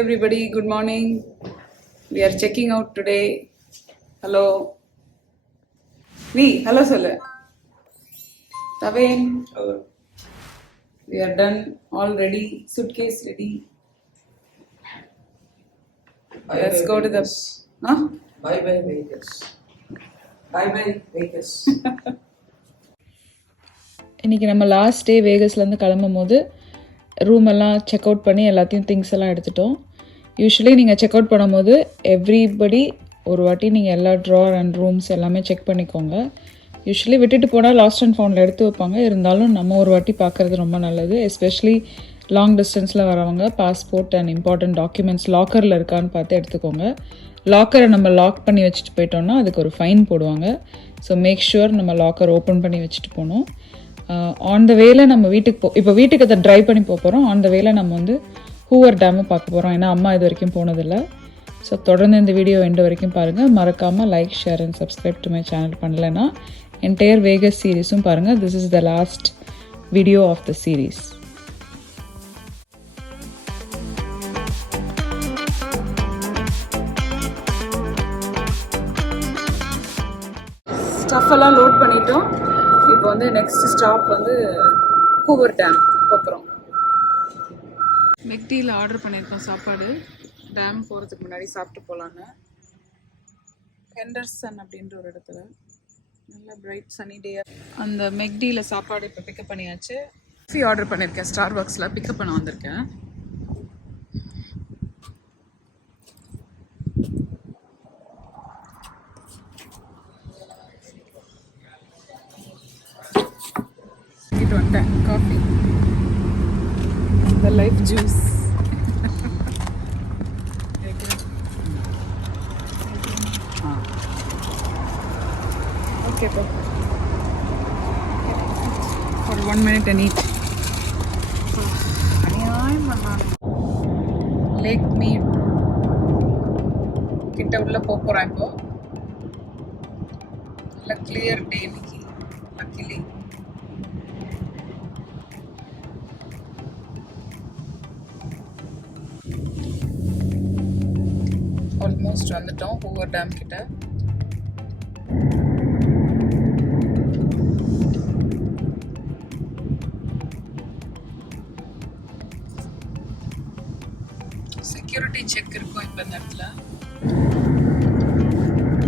Everybody, good morning. We are checking out today. Hello. Hello Soleil. Taveen. Hello. We are done, all ready, suitcase ready. Let's go to the... Huh? Bye Vegas. Bye Vegas. இன்றைக்கி நம்ம last day வேகஸ்லேருந்து கிளம்பும் போது room எல்லாம் check out பண்ணி எல்லாத்தையும் things எல்லாம் எடுத்துட்டோம். Usually நீங்கள் செக் அவுட் பண்ணும்போது எவ்ரிபடி ஒரு வாட்டி நீங்கள் எல்லா ட்ரார் அண்ட் ரூம்ஸ் எல்லாமே செக் பண்ணிக்கோங்க. யூஸ்வலி விட்டுட்டு போனால் லாஸ்ட் அண்ட் ஃபவுண்டில் எடுத்து வைப்பாங்க. இருந்தாலும் நம்ம ஒரு வாட்டி பார்க்குறது ரொம்ப நல்லது. எஸ்பெஷலி லாங் டிஸ்டன்ஸில் வரவங்க பாஸ்போர்ட் அண்ட் இம்பார்ட்டன்ட் டாக்குமெண்ட்ஸ் லாக்கரில் இருக்கான்னு பார்த்து எடுத்துக்கோங்க. லாக்கரை நம்ம லாக் பண்ணி வச்சுட்டு போயிட்டோம்னா அதுக்கு ஒரு ஃபைன் போடுவாங்க. ஸோ மேக் ஷுர் நம்ம லாக்கர் ஓப்பன் பண்ணி வச்சுட்டு போகணும். ஆன் த வேல நம்ம இப்போ வீட்டுக்கு அதை ட்ரைவ் பண்ணி போகிறோம். ஆன் த வேல நம்ம வந்து ஹூவர் டேமும் பார்க்க போகிறோம். ஏன்னா அம்மா இது வரைக்கும் போனதில்லை. ஸோ தொடர்ந்து இந்த வீடியோ எண்டு வரைக்கும் பாருங்கள். மறக்காமல் like, share and subscribe to my channel பண்ணலைன்னா என்டையர் வேகஸ் சீரீஸும் பாருங்கள். This is the last video of the series. Stuff எல்லாம் லோட் பண்ணிட்டோம். இப்போ வந்து நெக்ஸ்ட் ஸ்டாப் வந்து ஹூவர் டேம் போகிறோம். மெக்டியில் ஆர்டர் பண்ணியிருக்கோம் சாப்பாடு. டேம் போகிறதுக்கு முன்னாடி சாப்பிட்டு போகலான்னு. ஹெண்டர்சன் அப்படின்ற ஒரு இடத்துல நல்லா பிரைட் சனி டே. அந்த மெக்டியில் சாப்பாடு இப்போ பிக்கப் பண்ணியாச்சு. காஃபி ஆர்டர் பண்ணியிருக்கேன். ஸ்டார் பாக்ஸில் பிக்கப் பண்ண வந்திருக்கேன். வந்துட்டேன் coffee, the life juice. Okay for 1 minute and eat. அநியாயம் பண்ணாங்க. லேக் மீட் கிட்ட உள்ள போகிறேன். இப்போ நல்ல கிளியர் டே இன்னைக்கு. லக்கிலி ஆல்மோஸ்ட் வந்துட்டோம் ஹூவர் டேம் கிட்ட. செக்யூரிட்டி செக் இருக்கும் இப்போ இந்த இடத்துல.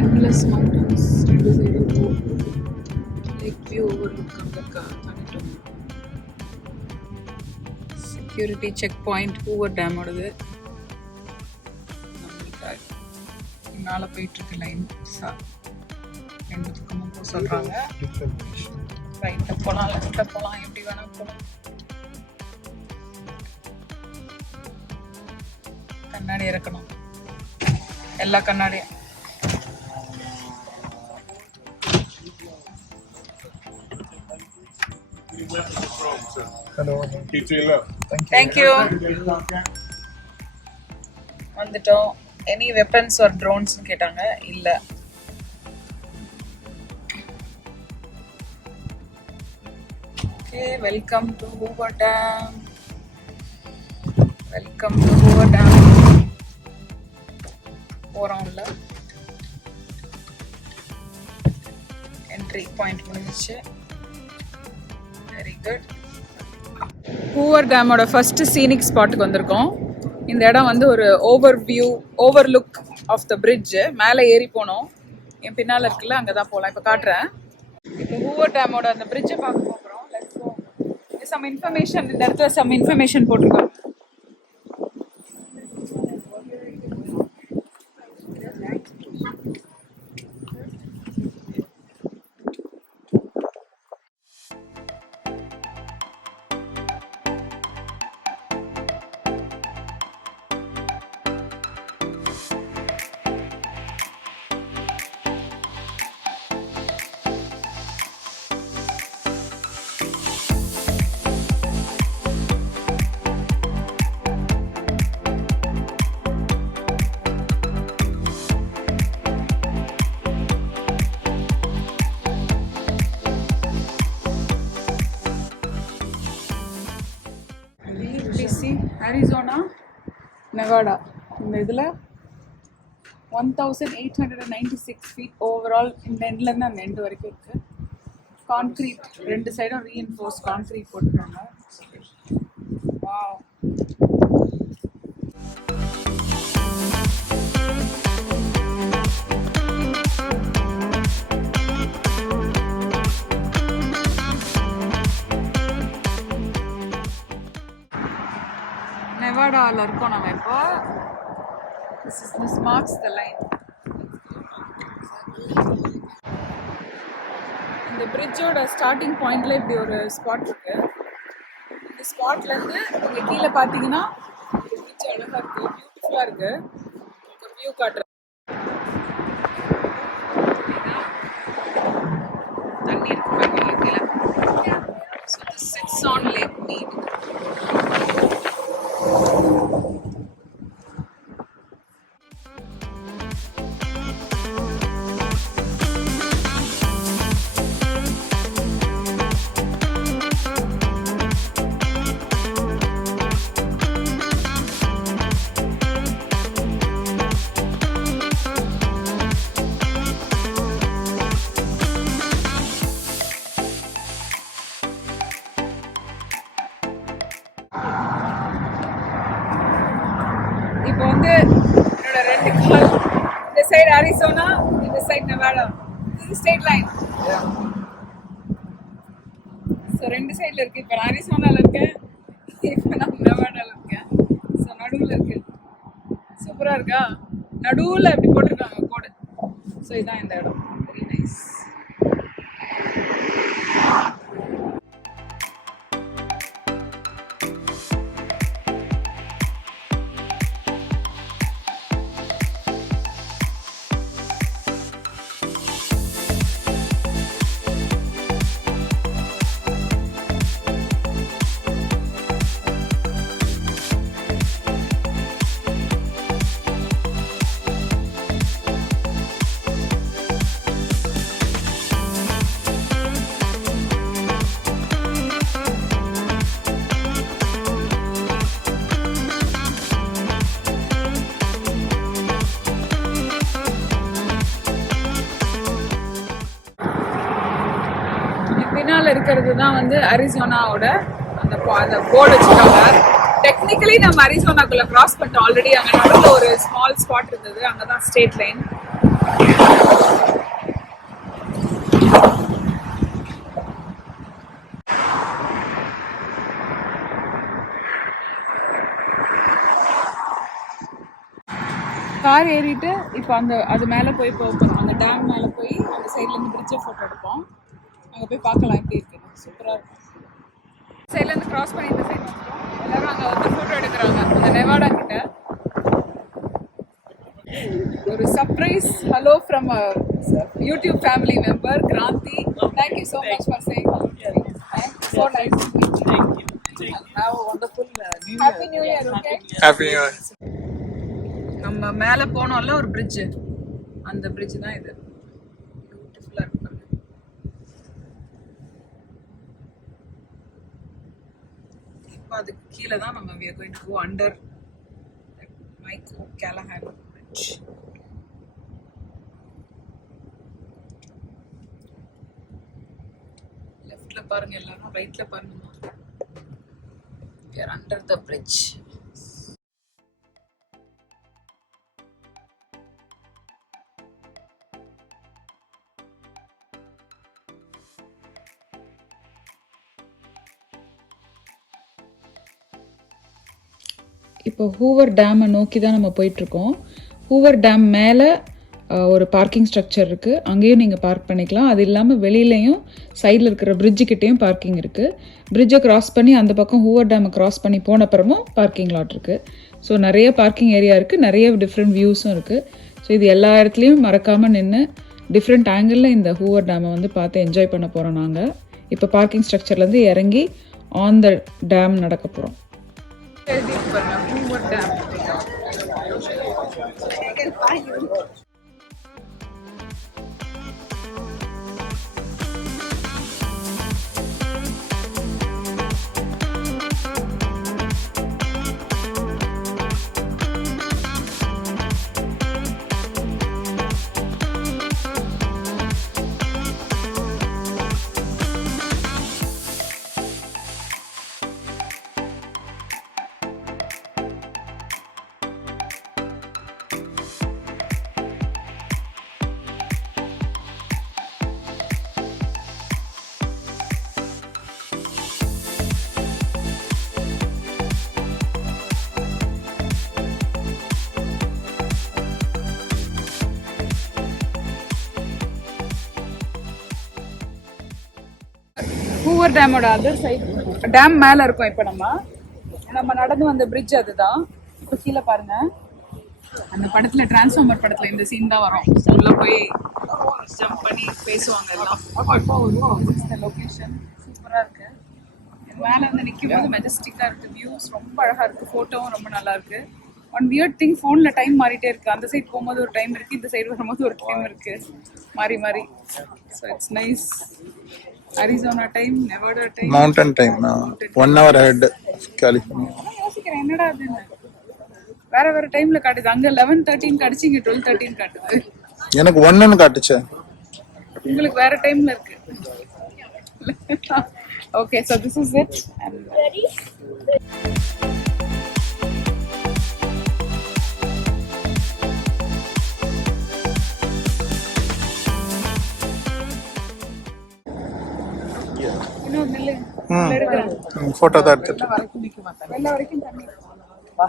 என்லெஸ் மவுண்டன்ஸ் ரெண்டு side lake view over look அங்கே பண்ணிட்டோம். செக்யூரிட்டி செக் பாயிண்ட் ஹூவர் டேமோடது. மேலே போயிட்டுருக்கு லைன். ரெண்டு பக்கமும் போக சொல்கிறாங்க. ரைட்டில் போகலாம், லெஃப்டில் போகலாம், எப்படி வேணால் போகலாம். கண்ணாடி இறக்கணும், எல்லா கண்ணாடியும். தேங்க்யூ. வந்துட்டோம். எனி வெப்பன்ஸ் ஆர் ட்ரோன்ஸ்னு கேட்டாங்க. இல்லை. Okay, welcome to Hoover dam. Welcome to Hoover dam. போகிறோம்ல. என்ட்ரி பாயிண்ட் முடிஞ்சிச்சு. Very good. ஹூவர் டேமோட ஃபர்ஸ்ட் சீனிக் ஸ்பாட்டுக்கு வந்திருக்கோம். இந்த இடம் வந்து ஒரு over look of the bridge. மேலே ஏறி போனோம். என் பின்னால் இருக்குல்ல, அங்கே தான் போகலாம். இப்போ காட்டுறேன். இப்போ ஹூவர் டேமோட அந்த பிரிட்ஜை பார்க்க போகிறோம். Let's go. சம் இன்ஃபர்மேஷன், இந்த இடத்துல சம் இன்ஃபர்மேஷன் போட்டிருக்காங்க. Arizona Nevada. இந்த இதில் 1896 feet ஓவரால் இந்த எண்ட்லேருந்து அந்த எண்டு வரைக்கும் இருக்குது. கான்க்ரீட் 2 சைடும் ரீஎன்ஃபோர்ஸ் கான்க்ரீட் போட்டுருக்காங்க. வாவ். நெவாடாவில் இருக்கோம் நம்ம இப்போ. This marks the line. இந்த பிரிட்ஜோட ஸ்டார்டிங் பாயிண்ட்ல இப்படி ஒரு ஸ்பாட் இருக்கு. இந்த ஸ்பாட்லேருந்து இங்கே கீழே பார்த்தீங்கன்னா பிரிட்ஜ் அழகாக இருக்குது, பியூட்டிஃபுல்லாக இருக்குது. ஒரு வியூ காட்டுறேன். தண்ணி இருக்கு பாருங்க கீழே. So this sits on Lake Mead. இப்போ வந்து என்னோட 2 கால், இந்த சைடு அரிசோனா, இந்த சைடு நெவாடா. இது ஸ்டேட் லைன். ஸோ 2 சைடில் இருக்குது. இப்போ நான் அரிசோனாவில் இருக்கேன், இப்போ நான் நெவாடாவில் இருக்கேன். ஸோ நடுவில் இருக்குது. சூப்பராக இருக்கா? நடுவில் அப்படி போட்டிருக்காங்க கோடு. ஸோ இதுதான் இந்த இடம். Very nice. பின்னால் இருக்கிறது தான் வந்து அரிசோனாவோட அந்த போர்டு வச்சுருக்காங்க. டெக்னிக்கலி நம்ம அரிசோனாக்குள்ளே கிராஸ் பண்ணிட்டோம் ஆல்ரெடி. அங்கே நடுவில் ஒரு ஸ்மால் ஸ்பாட் இருந்தது, அங்கே தான் ஸ்டேட் லைன். கார் ஏறிட்டு இப்போ அது மேலே போய் போகணும். அந்த டேம் மேலே போய் அந்த சைட்லேருந்து பிரிட்ஜை ஃபோட்டோ எடுப்போம். அங்கே போய் பார்க்கலாம் எப்படி இருக்குன்னு. சூப்பராக இருக்கும். சைட்லேருந்து க்ராஸ் பண்ணி இந்த சைட் வந்துடும். எல்லோரும் அங்கே வந்து ஃபோட்டோ எடுக்கிறாங்க அந்த நெவாடா கிட்ட. ஒரு surprise hello from YouTube family member Kranti. Thank you so much for saying hello. So nice to meet you. Have a wonderful Happy New Year. Okay? Happy New Year. நம்ம மேலே போனோம்ல ஒரு பிரிட்ஜு, அந்த பிரிட்ஜ் தான் இது. பியூட்டிஃபுல்லாக இருக்கு பாருங்க. இப்போ அதுக்கு கீழே தான் நம்ம we are going to go under Michael Callahan Bridge. லெஃப்ட்ல பாருங்க எல்லாரும், ரைட்ல பாருங்க. We are under the bridge. இப்போ ஹூவர் டேமை நோக்கி தான் நம்ம போயிட்டுருக்கோம். ஹூவர் டேம் மேலே ஒரு பார்க்கிங் ஸ்ட்ரக்சர் இருக்குது, அங்கேயும் நீங்கள் பார்க் பண்ணிக்கலாம். அது இல்லாமல் வெளியிலையும் சைடில் இருக்கிற பிரிட்ஜுக்கிட்டேயும் பார்க்கிங் இருக்குது. பிரிட்ஜை க்ராஸ் பண்ணி அந்த பக்கம் ஹூவர் டேமை க்ராஸ் பண்ணி போன அப்புறமும் பார்க்கிங் லாட் இருக்குது. ஸோ நிறைய பார்க்கிங் ஏரியா இருக்குது, நிறைய டிஃப்ரெண்ட் வியூஸும் இருக்குது. ஸோ இது எல்லா இடத்துலையும் மறக்காமல் நின்று டிஃப்ரெண்ட் ஆங்கிளில் இந்த ஹூவர் டேமை வந்து பார்த்து என்ஜாய் பண்ண போகிறோம். நாங்கள் இப்போ பார்க்கிங் ஸ்ட்ரக்சர்லேருந்து இறங்கி ஆன் த டேம் நடக்க போகிறோம். ஹூவர் டேமோட அதர் சைடு டேம் மேல இருக்கும். இப்போ நம்ம நடந்து வந்த பிரிட்ஜ் அதுதான். இப்போ கீழே பாருங்க, அந்த படத்துல டிரான்ஸ்ஃபார்மர் படத்துல இந்த சீன் தான் வரும். உள்ள போய் ஜம்ப் பண்ணி பேசுவாங்க எல்லாம். லொகேஷன் சூப்பரா இருக்கு. மேல வந்து நிற்கும் போது மெஜஸ்டிக்கா இருக்கு. வியூஸ் ரொம்ப அழகா இருக்கு. போட்டோவும் ரொம்ப நல்லா இருக்கு. ஒன் வியர்ட் திங், ஃபோன்ல டைம் மாறிட்டே இருக்கு. அந்த சைடு போகும்போது ஒரு டைம் இருக்கு, இந்த சைடு வரும்போது ஒரு டைம் இருக்கு, மாறி மாறி. So it's nice. Arizona time, Nevada time, mountain time 1 hour ahead California. யோசிக்கிறேன் என்னடா அதுன்னு. வேற வேற டைம்ல காட்டுது. அங்க 11:13 காட்டுச்சு, இங்க 12:13 காட்டுது. எனக்கு 1ன்னு காட்டுச்சு. உங்களுக்கு வேற டைம்ல இருக்கு. Okay, so this is it. Ready? இன்னும் நில்லு. போட்டோ தான் எடுத்துட்டு வரைக்கும் நிக்க மாட்டேன். வெள்ள வரைக்கும் தண்ணி வா.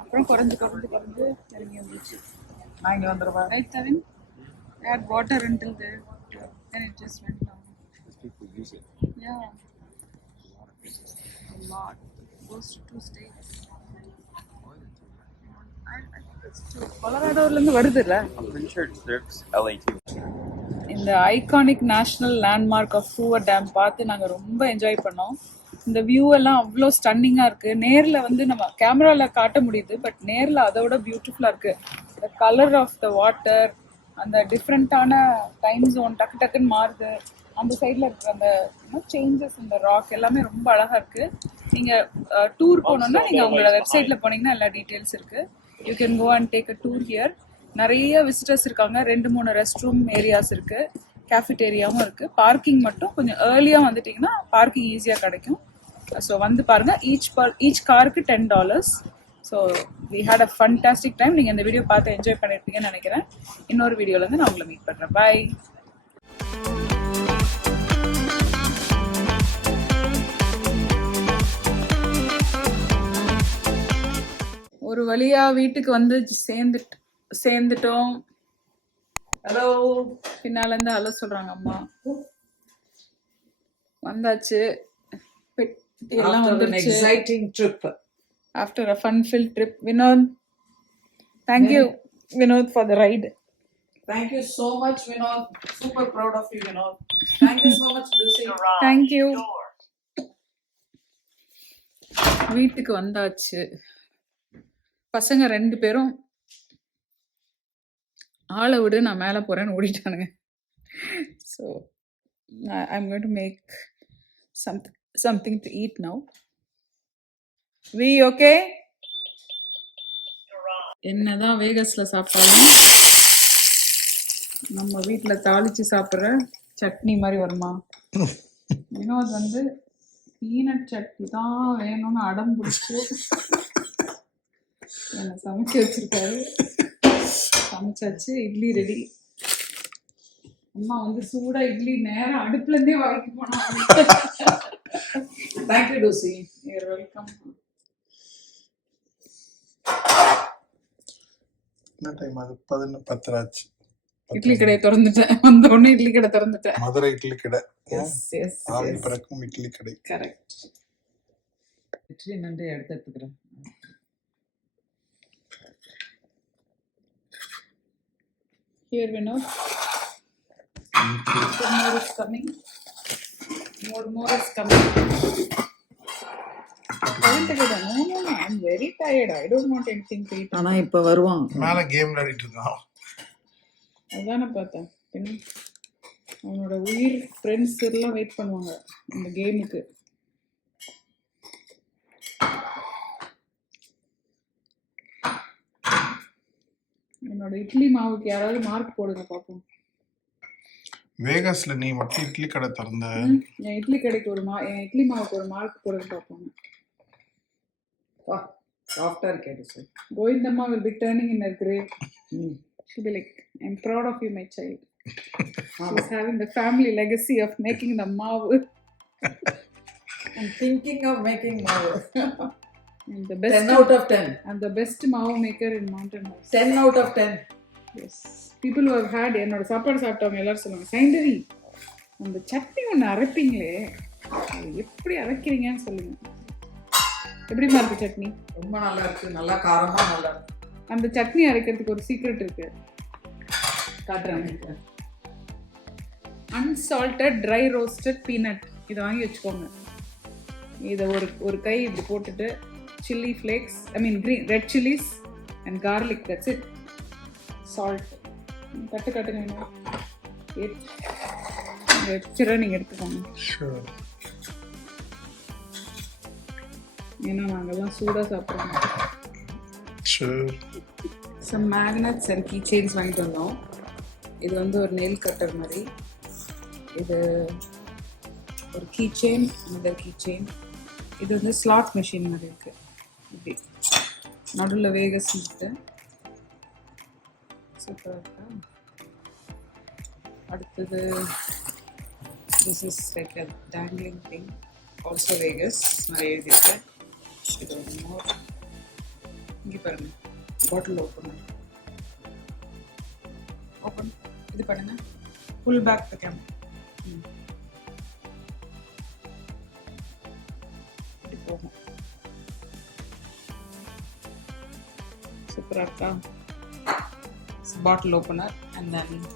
அப்புறம் குறைஞ்சு இறங்கி வந்துச்சு. நான் இங்க வந்துருவேன். Right, Tavin? I had water until there. Then it just went down. Yeah. A lot. Goes to 2 states. I think it's to Colorado-ல இருந்து வருதுல்ல. I'm pretty sure it's Circus, LA too. இந்த iconic national landmark of Hoover Dam பார்த்து நாங்கள் ரொம்ப enjoy பண்ணோம். இந்த view எல்லாம் அவ்வளோ ஸ்டன்னிங்காக இருக்குது. நேரில் வந்து நம்ம கேமராவில் காட்ட முடியுது, பட் நேரில் அதை விட பியூட்டிஃபுல்லாக இருக்குது. The colour of the water, அந்த டிஃப்ரெண்ட்டான டைம் ஜோன் டக்குன்னு மாறுது. அந்த சைடில் இருக்கிற அந்த சேஞ்சஸ், இந்த ராக் எல்லாமே ரொம்ப அழகாக இருக்குது. நீங்கள் டூர் போகணுன்னா நீங்கள் உங்களோட வெப்சைட்டில் போனீங்கன்னா எல்லா டீட்டெயில்ஸ் இருக்குது. You can go and take a tour here. நிறைய விசிட்டர்ஸ் இருக்காங்க. 2-3 ரெஸ்ட் ரூம் ஏரியாஸ் இருக்குது, கேஃபிட்டேரியாவும் இருக்குது. பார்க்கிங் மட்டும் கொஞ்சம் ஏர்லியாக வந்துட்டிங்கன்னா பார்க்கிங் ஈஸியாக கிடைக்கும். ஸோ வந்து பாருங்கள். ஈச் காருக்கு $10. So we had a fantastic time. நீங்கள் இந்த வீடியோ பார்த்து என்ஜாய் பண்ணியிருப்பீங்கன்னு நினைக்கிறேன். இன்னொரு வீடியோலேருந்து நான் உங்களை மீட் பண்ணுறேன். பாய். ஒரு வழியா வீட்டுக்கு வந்து சேர்ந்துட்டோம். ஹலோ. பின்னால இருந்து ஹலோ சொல்றாங்க அம்மா. வந்தாச்சு. பெட்டி எல்லாம் வந்துருச்சு. Exciting trip. After a fun fill trip. Vinodh, thank you Vinodh for the ride. Thank you so much, Vinodh. Super proud of you, Vinodh. Thank you so much, Lucy. Thank you. வீட்டுக்கு வந்தாச்சு. பசங்க 2 பேரும் ஆளை விடு நான் மேலே போகிறேன்னு ஓடிட்டானுங்க. So I'm going to make something to eat now. We okay? என்னதான் வேகஸில் சாப்பிட்டாலும் நம்ம வீட்டில் தாளித்து சாப்பிட்ற சட்னி மாதிரி வருமா? வினோத் வந்து பீனட் சட்னி தான் வேணும்னு அடம் பிடிச்சி என்னை சமைக்க வச்சிருக்காரு. சமைச்சாச்சு. இட்லி ரெடி. அம்மா வந்து சூடா இட்லி நேரம் அடுப்புல இருந்தே வாங்கி போனா. Thank you, Lucy. You're welcome. என்ன டைம் அது? 10 ஆச்சு. இட்லி கடை திறந்துட்டேன். வந்த உடனே இட்லி கடை திறந்துட்டேன். மதுரை இட்லி கடை. எஸ் ஆவி பறக்கும் இட்லி கடை. கரெக்ட். இட்லி நன்றி எடுத்துக்கிறேன். Here Vinodh. More is coming. More is coming. No, I'm very tired. I don't want anything to eat. ஆனா இப்ப வருவான். மேல கேம் விளையாடிட்டு இருக்கான். அதானே பார்த்தேன். அவனோட உயிர் ஃப்ரெண்ட்ஸ் எல்லாம் வெயிட் பண்ணுவாங்க இந்த கேமுக்கு. என்னோட இட்லி மாவுக்கு யாராவது மார்க் போடுங்க பாப்போம். வேகஸ்ல நீ மட்டும் இட்லி கடை திறந்த. என் இட்லி கடைக்கு என் இட்லி மாவுக்கு ஒரு மார்க் போடுங்க பாப்போம். வா, சாஃப்டா இருக்கே sir. Govindamma will be turning in her grave. She'll be like, I'm proud of you, my child. She's having the family legacy of making the maavu. I'm thinking of making maavu. I'm the best 10 out of 10. I'm the best maavu maker in Mountain House. 10 out of 10. Yes. People who have had என்னோட சாப்பாடு சாப்பிட்டவங்க எல்லாரும் சொல்லுவாங்க, Sainthavi, அந்த சட்னி ஒன்று அரைப்பீங்களே, அது எப்படி அரைக்கிறீங்கன்னு சொல்லுங்க. எப்படிமா இருக்கு சட்னி? ரொம்ப நல்லா இருக்கு, நல்லா காரமா நல்லா இருக்கு. அந்த சட்னி அரைக்கிறதுக்கு ஒரு சீக்ரெட் இருக்கு, காட்டுறாங்க. அன்சால்டட் ட்ரை ரோஸ்டட் பீனட், இதை வாங்கி வச்சுக்கோங்க. இதை ஒரு கை இப்படி போட்டுட்டு chilli flakes, green red chilies and garlic, that's it. Salt. கட்டுங்க. நீங்கள் எடுத்துக்கோங்க. Sure. ஏன்னா நாங்கள்லாம் சூடாக சாப்பிட்றோம். Sure. Some magnets and key chains வாங்கிட்டு வந்தோம். இது வந்து ஒரு நெயில் கட்டர் மாதிரி, இது ஒரு key chain, another key chain. இது வந்து ஸ்லாட் மெஷின் மாதிரி இருக்கு, இப்படி நடுவில் வேகஸ் இருக்கு. சூப்பராக இருக்கா? அடுத்தது this is like a dangling thing, also Vegas மாதிரி எழுதியிருக்கு. இது ஒரு மோர். இங்கே பாருங்க, பாட்டில் ஓப்பன் இது பண்ணுங்க, புல் பேக் த கேமரா. இப்படி போகும். சூப்பராக இருக்கா? பாட்டில் ஓப்பனர். அண்ட் தென்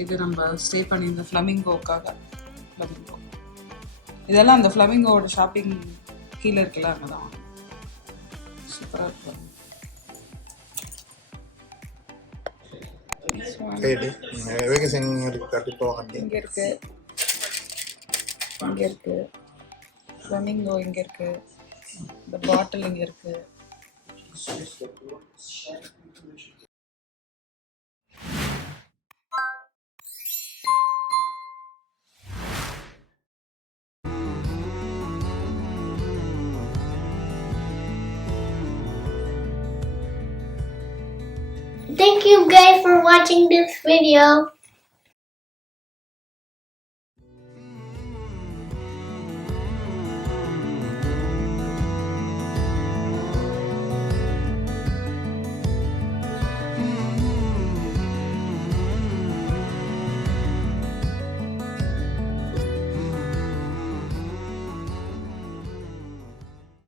இது நம்ம ஸ்டே பண்ணியிருந்த ஃப்ளமிங்கோக்காக. ஃப்ளமிங்கோ இதெல்லாம் அந்த ஃப்ளமிங்கோட ஷாப்பிங் கீழே இருக்குல்ல, அங்கே தான். சூப்பராக இருக்கும். இங்கே இருக்கு, இங்கே இருக்கு ஃப்ளமிங்கோ, இங்கே இருக்கு இந்த பாட்டில், இங்கே இருக்கு. Thank you guys for watching this video.